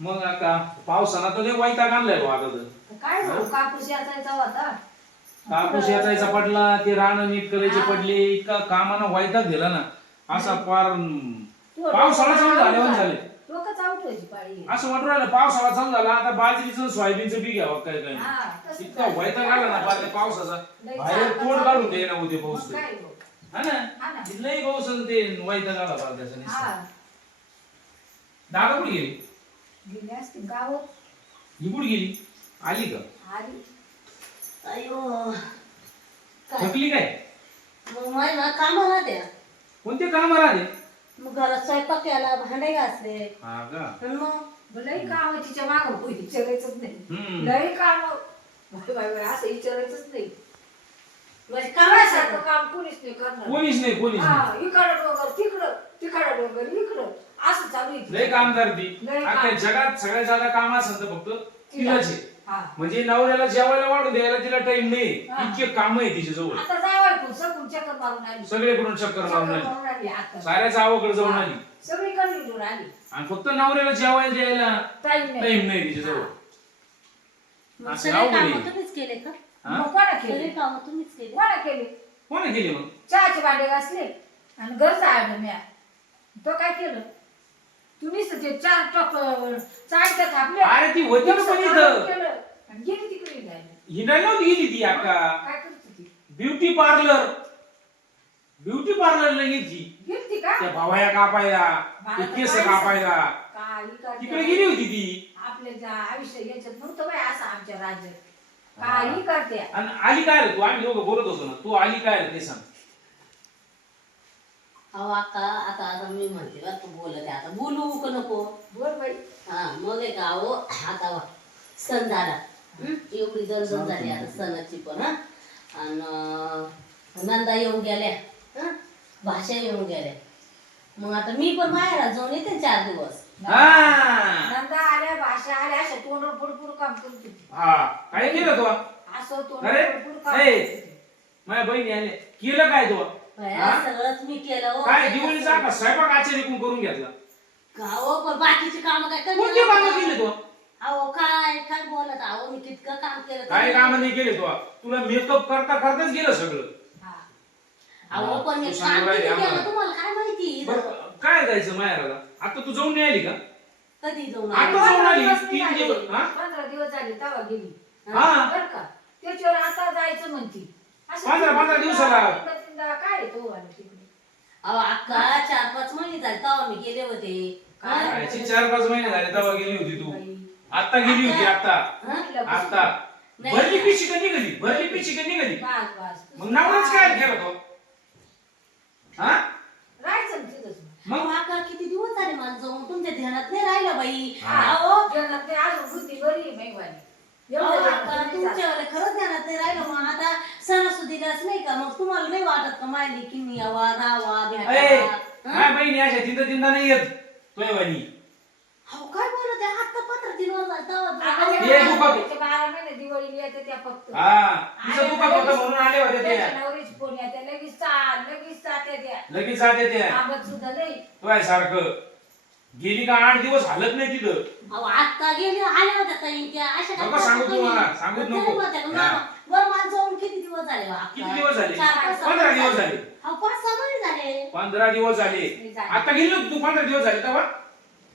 मग आता पावसानं तर लय वैताग आणलाय भाऊ आता तर. काय कापूस याचायचा होता. कापूस याचायचा पडला ते रान नीट करायचे पडले इतका कामानं वैताग दिला ना. असा फार पावसाळा चालू डोकं झाल्यावर झाले. पाळी. आहे. असं वाटू राहिलं पावसाळा चालू झाला आता बाजरीचं सोयाबीनचं बी घ्यावं काय काय. हा, तसंच इतका. वैताग आला ना त्या पावसाचा. लई बाहेर चालतं तोंड. काढून दे ना उद्या मग पाऊस काय? हा ना? हा ना. लई पाऊस आणि ते वैताग आला फार त्याचा नुसता. हा, दादा कुठे गेली? गेली असती गावात गेली? आली का? आली. अयो. काय? थकली काय? मग माझ्या ना कामाला द्या कोणते काम राहते? मग घरात स्वयंपाक केला भांडे घासले. हा का? आणि मग? लई काम तिच्या माग. विचारायचंच नाही. हम्म. लई काम. बाय बाय बाय, असं विचारायचंच नाही. म्हणजे कामासारखं कामासारखं काम कोणीच नाही करणार. कोणीच नाही कोणीच नाही. हा इकडं डोंगर तिकडं तिकडं डोंगर इकडं. असं चालू आहे. लय काम करती लय काम. जगात सगळ्यात जादा काम असं तर फक्त तिलाच आहे हा. म्हणजे नवऱ्याला जेवायला वाढून द्यायला तिला टाइम नाही हा. इतके काम आहे तिच्या जवळ आता पण सगळं चक्कर मारून आली. सगळीकडून चक्कर चक्कर मारून आली. मारून आली आता. साऱ्याच आवकडे जाऊन आली. आणि फक्त नवऱ्याला जेवायला द्यायला टाइम नाही. टाइम नाही तिच्या जवळ मग असं सगळे अवघड काम आहे. तुम्हीच केले का? हा? मग कोणा सगळे केली काम तुम्हीच केले. कोणा केली? कोण गेली मग? चहाचे भांडे घासले आणि घर जायला म्या. तो काय केलं? तुम्हीच ते चार टप चायच्या थापले अरे ती होती ना पण इथं? केलं. आणि गेली तिकडे जायला. हिंडायला नव्हती गेली ती अक्का काय करत ब्युटी पार्लर. ब्युटी पार्लरला गेली गेली का? त्या भावया कापायला ते केस कापायला. काही तिकडे गेली होती ती. आपल्या ज्या आयुष्य याच्यात नव्हतं बाय असं आमच्या राज्यात. काही करते आणि आली काय रे? तू आम्ही दोघं बोलत होतो ना. तू आली काय रे ते सांग. अहो अक्का आता आता मी म्हणते बा तू बोलत आहे. आता बोलू का नको? बोल बाई. हा मग आहे का अहो आता वा, सण झाला. हं? एवढी दर्जन झाली आता सणाची पण हा? आणि नंदा येऊन गेल्या हं? भाषा येऊन गेल्या. मग आता मी पण माहेरात जाऊन येते चार दिवस. हा. नंदा आल्या भाषा आल्या अशा तोंडवर पुढपुड काम करत होती हा. काय केलं तू? असं अरे, पुढपुड काम ए. करत होती. माझ्या बहिणी आले केलं काय तू? बाया, हा? सगळंच मी केलं हो. काय दिवाळीचा का स्वयंपाक आचार्य करून घेतला का हो, पण बाकीची काम काय करणार कोणती कामं केली तू अहो काय काय बोलत अहो मी कितकं काम केलं काय काम नाही केले तू तुला मेकअप करता करताच गेलं सगळं हा. अहो पण मी तू काम सांगू राहिली किती केलं आम्हाला. तुम्हाला काय माहिती बरं काय जायचं माहेराला आता तू जाऊन नाही आली का कधी जाऊन आता आले? जाऊन पंधरा आली, दिवस तीन नाही दिवस, आली. हा? पंधरा दिवस झाले तेव्हा गेली हा बर का त्याच्यावर आता जायचं म्हणती पंधरा- पंधरा दिवसाला. काय तो आला अहो अक्का चार पाच महिने झाले तेव्हा मी गेले होते? हा? चार पाच महिने झाले तेव्हा गेली होती तू. आता गेली होती आता. आता नाही. भरली पिशी का निघाली भरली पिशी का निघाली बस बस मग नवराच काय केला तो हा राहायचं ना तिथंच मग. मग अहो, अक्का किती दिवस झाले मला जाऊन तुमच्या ध्यानात नाही राहिलं बाई हा. अहो जगात नाही अजून बुद्धी बरी आहे. एवढं अक्का, जगात नाही तुमच्या वेळेला खरंच ध्यानात नाही राहिलं मग. आता सणासुदीलाच नाही का? मग तुम्हाला नाही वाटत का मायली किनी यावा रावा ए भेटावा हं? काय बहिणी अशा तिथं तिंदा नाही येत? तोय वाणी. अहो काय बोलत आहे आता पत्र तीन झालं ये बारा महिने दिवाळीला येते त्या फक्त. हा तिचं दुखत होतं म्हणून आले होते ते त्याच्या नवरीच फोन येते लगेच चाल लगेच चालते त्या. लगेच जाते ते सुद्धा नाही. तोय सारखं. गेली का आठ दिवस हालत नाही तिथं. अहो आता गेले आल्या होत्या ताई त्या. अशा काय नको सांगू तुम्हाला, तरी नको. होत्या का? हा. जाऊन किती दिवस झाले बा? किती दिवस झाले? चार पाच सहा पंधरा दिवस झाले. अहो पाच सहा महिने झाले. पंधरा दिवस झाले. आता गेली होती तू पंधरा दिवस झाले तेव्हा?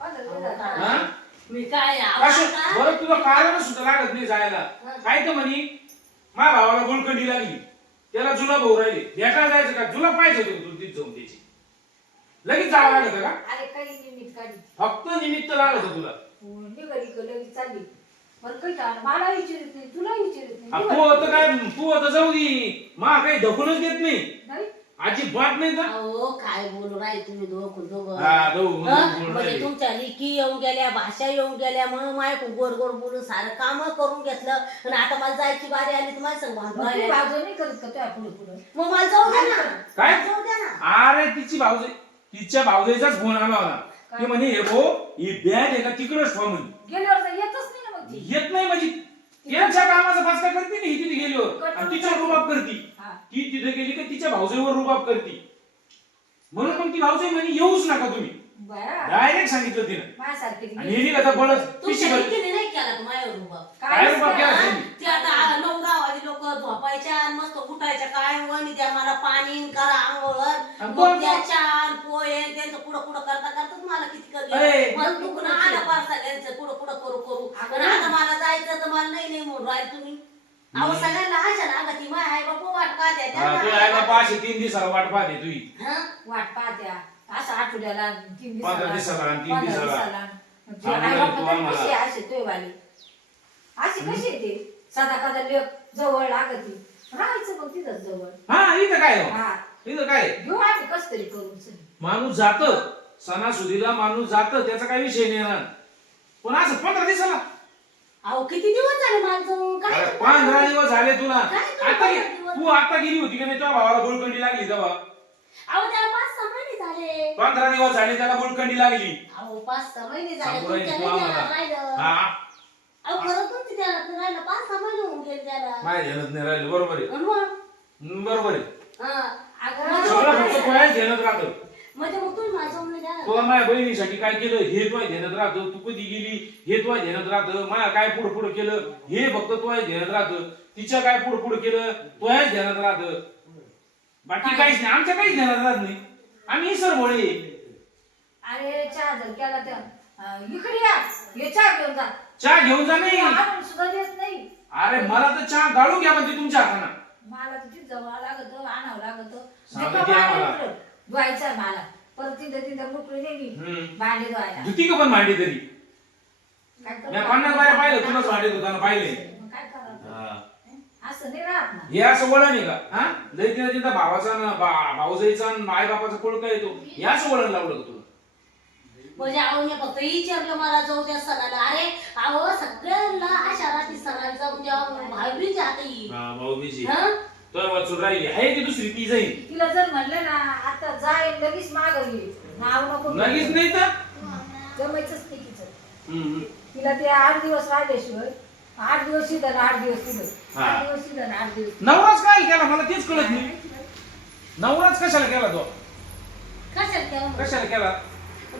हो. हा? मी काय अहो, कसं आता- बरं तुला कारण सुद्धा लागत नाही जायला. काय तर म्हणी माझ्या भावाला गोलकंडी लागली. त्याला जुला भाऊ राहिले. भेटायला जायचं का? जुला पाहिजे होते तुला तिथे जाऊन त्याची लगेच जावं लागत का? अरे काही निमित्त काढी फक्त निमित्त लागत होतं तुला. निघाली का लगेच चालली. बरं काही टाळ मला विचारित नाही तुला विचारित आ, नाही तू होतं काय तू होतं जाऊ दे. मा काही ढकूनच देत नाही. नाही. अजिबात नाही तर. अहो काय बोलू राहिले तुम्ही दोघं दोघं. हा, दोघं हं? बोलून म्हणजे राहिले. तुमच्या लिकी येऊन गेल्या भाषा येऊन गेल्या म्हणून मायकून गोड गोड बोलून सारं काम करून घेतलं. आणि आता मला जायची बारी आली तुम्हाला सांग भांडू मग तू. बाजू नाही करत का तुझ्या पुढे पुढे मग मला जाऊ द्या ना. काय? मला जाऊ द्या ना. अरे तिची भाऊजाई तिच्या भाऊजाईचाच फोन आला होता. ते म्हणे हे भो ही बॅग आहे का तिकडच ठेवा म्हणे. गेल्यावर तर येतच नाही ना मग ती. येत नाही म्हणजे त्यांच्या कामाचा फासका करते ना ही तिथे गेल्यावर आणि तिच्या रुबाब करती. हा. ती तिथे गेली का तिच्या भाऊजाईवर रुबाब करती. म्हणून मग ती भाऊजाई म्हणे येऊच नका तुम्ही. डायरेक्ट सांगितलं तिनं. ती आणि हिने कसं बळच तुमच्या पिशी भरली. इतकीने नाही केला का माझ्यावर उभा काय केला नाही. तुम्ही? ते आता नऊ दहा वाजे लोक झोपायच्या आणि मस्त उठायच्या. काय वणी द्या मला पाणी करा आंघोळ आणि मग कोण- पोहे त्यांचं पुढं पुढं करता करताच मला किती कर अरे, मला दुखणं आलं पार सगळ्यांचं पुढं पुढं करू करू. आणि आता मला जायचं तर मला नाही नाही म्हणून राहील तुम्ही. अहो सगळ्यांना आशा ना ती माय आई बापू वाट पाहते. हा, तुझ्या आई बापा अशी तीन दिवसाला वाट पाहते तुझी. हं? वाट पाहत्या. असं आठवड्याला तीन पंधरा दिवसाला आणि तीन पंधरा दिवसाला. दिवसाला. म्हणजे चांगलं आई आहे, बापा तू तरी आम्हाला. कशी आहे असे तोय वाले अशी कशी येते सदा कदा लेक जवळ लागती. राहायचं मग तिथंच जवळ. हा इथं काय हो? हा. इथं काय? घेऊ आम्ही कस तरी करून. माणूस जात. सणासुदीला माणूस जात. त्याचा काही विषय नाही ना. पण असं पंधरा दिवसाला? अहो किती दिवस झाले मला जाऊन काय अरे पंधरा दिवस झाले तुला. काय आता पंधरा गे- दिवस? तू आता गेली होती का नाही? तुझ्या भावाला गुळकंडी लागली तेव्हा. अहो त्याला पाच सहा महिने झाले. पंधरा दिवस झाले त्याला गुळकंडी लागली. अहो पाच सहा महिने झाले. सांगू राहिली तुमच्या तू नाही आम्हाला. ध्यानात राहिलं. हा. अहो खरं तुमची ध्यानात नाही राहिलं पाच सहा महिने होऊन गेले त्याला. माझ्या ध्यानात नाही राहिलं बरोबर आहे. आणि मग? हम्म, बरोबर आहे. हा. अगं, सगळं फक्त कोणाच ध्यानात राहतं. म्हणजे मग तुम्ही माझ्या जमलं द्या तुला माझ्या बहिणीसाठी काय केलं? हे तुझ्या ध्यानात राहतं. तू कधी गेली? हे तुझ्या ध्यानात राहतं. माझ्या काय पुढं पुढं केलं? हे फक्त तुझ्या ध्यानात राहतं. तिच्या काय पुढं पुढं केलं? तुझ्याच ध्यानात राहतं. बाकी काहीच नाही. आमच्या काहीच ध्यानात राहत नाही. आम्ही सर भोळे अरे चहा जर केला तर इकडे या. हे चहा घेऊन जा. चहा घेऊन जा नाही. आणून सुद्धा देत नाही. अरे मला तर चहा गाळून घ्या म्हणते तुमच्या हाताना. मला तिथं जवळ लागत आणावं लागत. धुवायचं मला. परत तिथं तिथं मोकळी नेली हम्म. भांडे धुवायला. धुती का पण मांडी तरी? काय मी करू? पन्नास बाया पाहिलं तुलाच भांडी धुताना पाहिले मग काय करावं असं नाही राहत ना हे असं वळण आहे का? हा? लय तिला तिथं भावाचा ना भाऊजाईचा आणि माय बापाचा कोळका येतो हे असं वळण लावलं का तुला म्हणजे आवने फक्त विचारलं मला जाऊ द्या सणाला. अरे अहो सगळ्यांना अशा रात्री सणाला जाऊन द्या भावीची आता येईल. हा भाऊबीजी. हं? तो वाचून राहिली. आहे ती दुसरी? ती जाईल. तिला जर म्हणलं ना आता जाय लगेच माग येईल. नाव नको लगेच नाही तर? जमायचंच नाही तिचं. हम्म. तिला ते आठ दिवस राहिल्याशिवाय आठ दिवस आठ दिवस हा. आठ दिवस आठ दिवस नवराच काय केला? मला तेच कळत नाही. नवराच कशाला केला तो? कशाला केलं? कशाला केला?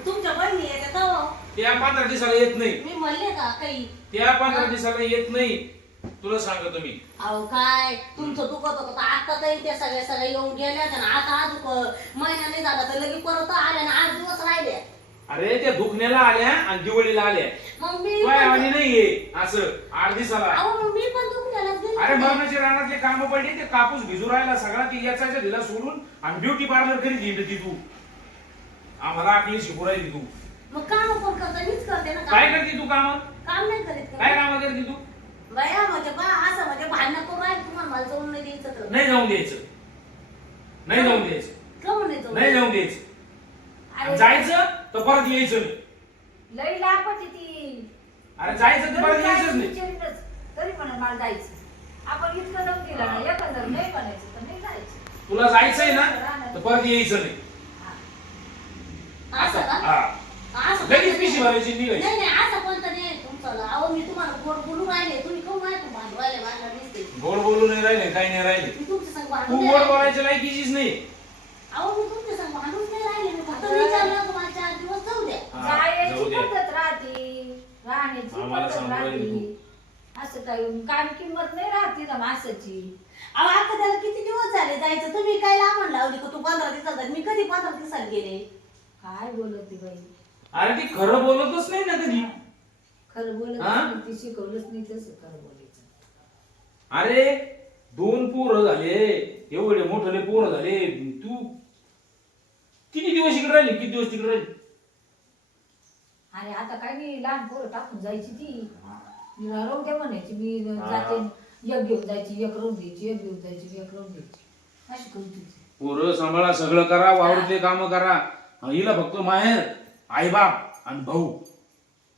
तुमच्या बहिणी येतात. त्या पंधरा दिवसाला येत नाही. मी म्हणले का काही? त्या पंधरा दिवसाला येत नाही. तुला सांगतो मी अहो काय? तुमचं दुखत होतं तर आता तरी त्या सगळ्या सगळ्या येऊन गेल्या आणि आता अजून महिना नाही झाला तर लगेच परत आल्या आणि आठ दिवस राहिले. अरे त्या दुखण्याला आल्या आणि दिवाळीला आल्या. मग मी काय पण- आणि नाहीये असं आठ दिवसाला. अहो मग मी पण गेले अरे होते. मरणाचे रानातले काम पडले ते कापूस भिजू राहिला सगळा ती याचा दिला सोडून आणि ब्युटी पार्लर करीत हिंडती तू आम्हाला आपली शिकू राहिली तू. मग काम कोण करता? मीच करते ना काय काम. करते तू काम? काम नाही करीत काय काम करते तू? बया म्हणजे बा असं म्हणजे भांडण करून राहील तुम्हाला मला जाऊन नाही द्यायचं तर. नाही जाऊन द्यायचं. नाही जाऊन द्यायचं. का म्हणे नाही जाऊन द्यायचं. आणि जायचं तर परत यायचं नाही. लई लापट ती. अरे जायचं तर परत यायचंच नाही. विचारीतच. तरी पण मला जायचं. आपण इतकं दम केला ना एकंदर नाही म्हणायचं तर नाही जायचं. तुला जायचंय ना तर परत यायचं नाही. असं का? हा. असं लगेच कोणतं पिशी नाही. भरायची आणि निघायची. नाही नाही असं कोणतं नाही. तुमचं अहो मी तुम्हाला गोड बोलून राहिले. तुम्ही कोण नाही भांडू राहिले भांडण दिसते. गोड बोलू नाही राहिले काही नाही राहिले. मी तुमच्या संग तू भांडून गोड नाही राहिले. बोलायच्या लायकीचीच नाही. अहो मी तुमच्या संग भांडून नाही राहिले मी फक्त विचारलं तुम्हाला चार दिवस जाऊ द्या हा, जाऊ जायची दे पद्धत राहते सांगू राहिली असं काय किंमत नाही राहते ना माणसाची. अहो आता त्याला किती दिवस झाले जायचं? तुम्ही काय लांबण लावली का? तू पंधरा दिवसात जात? मी कधी पंधरा दिवसात गेले? काय बोलत ती बाई? अरे ती खरं बोलतच नाही ना कधी. खरं बोलत हा? नाही, ती शिकवलंच नाही तसं खरं बोलायचं. अरे दोन पोरं झाले. एवढे मोठे पोरं झाले. तू किती दिवस इकडे राहिली? किती दिवस तिकडे राहिली? आणि आता काय नाही लहान पोरं टाकून जायची ती. तिला राहू दे म्हणायची मी. जाते. एक घेऊन जायची एक राहून द्यायची एक घेऊन जायची एक राहून द्यायची. अशी करू तिची पोरं सांभाळा सगळं करा वावरते काम करा. हिला फक्त माहेर आईबाप आणि भाऊ.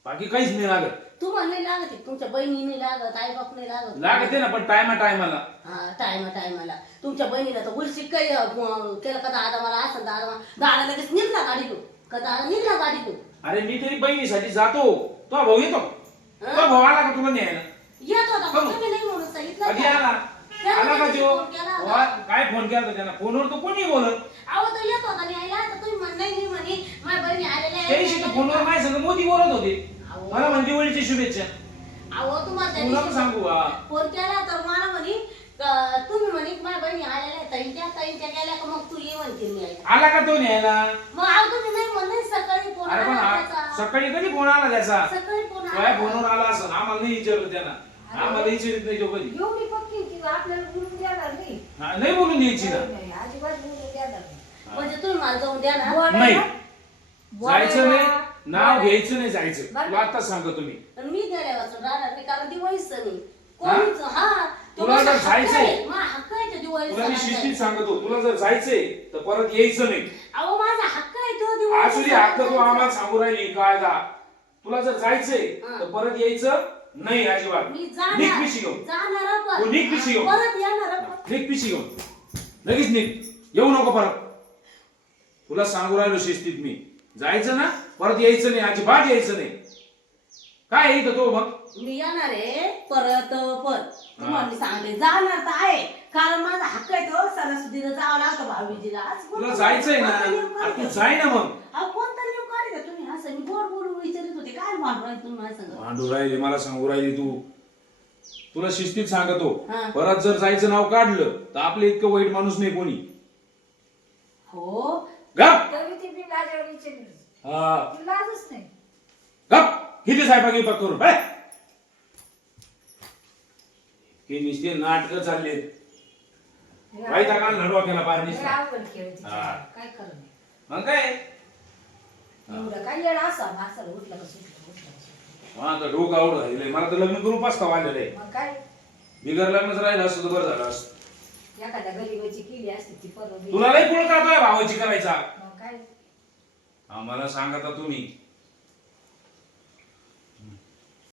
बाकी काहीच नाही लागत. तू म्हणले लागत आहे. तुमच्या बहिणी नाही लागत आई बाप नाही लागत. लागते ना पण टायमा टायमाला. हा टायमा टायमाला. तुमच्या बहिणीला तर उलशी काही अं, केलं का दादा मला असं दादा मला. दादा लगेच निघला गाडीतून. का दादा निघला गाडीतून? अरे मी तरी बहिणीसाठी जातो. तो भाऊ येतो. तो भाऊ आला का तुला न्यायला? येत होता. पण तुम्ही नाही म्हणून सांगितलं कधी का? आला? त्याला आला का कधी तो? फोन केला होता? वा, काय फोन केला होता त्यानं? फोनवर तो कोणी बोलत? अहो तो येत होता न्यायला. तर तुम्ही म्हणले मी म्हणे माझ्या बहिणी आलेल्या त्या दिवशी तर फोनवर माझ्या संग मोदी बोलत होते. अहो. मला म्हणजे दिवाळीच्या शुभेच्छा. अहो तुम्हाला त्या तुला पण दिवशी सांगू हा. फोन केला तर मला म्हणे क- तुम्ही म्हणे माझ्या बहिणी आलेल्या ताईंच्या ताईंच्या गेल्या का मग तू ये म्हणते. आला का तो न्यायला? मग अहो तुम्ही नाही म्हणले सकाळी फोन अरे पण आ-. सकाळी कधी फोन आला त्याचा? सकाळी फोन काय आला फोनवर आला असं? आम्हाला नाही विचारलं त्यानं. आम्हाला विचारित नाही तो कधी. एवढी पक्की की? आपल्याला बोलून देणार नाही हा, नाही बोलून द्यायची ना. नाही, अजिबात बोलून देणार नाही म्हणजे तुम्ही मला जाऊन द्या ना. नाही. बोलायला- जायचं नाही. नाव घ्यायचं नाही जायचं. बरं. तुला आता सांगतो तुम्ही. मी गेल्या वाचून राहणार नाही कारण दिवाळीच सण आहे. कोणीच हा तो तुला माझा जर हक्क जायचंय- आहे. माझा हक्क आहे तो दिवाळी तुला मी. शिस्तीत सांगतो. तुला जर जायचंय तर परत यायचं नाही. अहो आहे तो दिवाळी आज तुझी हक्क तू आम्हाला सांगू राहिली काय दा तुला जर जायचंय. तर परत यायचं नाही अजिबात. मी निघ जाणार पिशी घेऊन. जाणार निघ पिशी घेऊन. परत येणार पण. निघ पिशी घेऊन. लगेच निघ. येऊ नको परत. तुला सांगू राहिलो शिस्तीत मी. जायचं ना परत यायचं नाही अजिबात यायचं नाही. काय इथं तो मग मी येणार आहे परत पण. तुम्हाला मी सांगते जाणार तर आहे. कारण माझा हक्क आहे तो सणासुदीला जावं लागतं भाऊबीजीला. आज तुला कोणता- जायचंय ना? कोणता नियम अरे तू? जाय ना मग. अहो कोणता नियम तुम्ही? असं मी गोड बोलून विचारित होते. काय तुम्ही माझ्या संग? भांडू राहिली मला सांगू राहिली तू. तुला शिस्तीत सांगतो. हा. परत जर जायचं नाव काढलं तर आपलं इतकं वाईट माणूस नाही कोणी. हो? गप! तरी ती हा. लाजच नाही. गप! किती बाय हे नुसते नाटक चाललेत. काय टाका लढवा केला पार नुसता. खेळ. हा. काय नाही मग काय? एवढं काय येडा असा? माणसाला उठलं का सुटलं? उठलं का सुटलं? हा तर डोकं आवड मला तर लग्न करून पाचता आलेलं आहे मग काय? बिगर लग्नच राहिलं असतं तर बरं झालं असतं. एखाद्या गरीबाची केली असती ती परत तुला लई पुढे करतोय भावाची करायचा. मग काय? आम्हाला सांगा आता तुम्ही.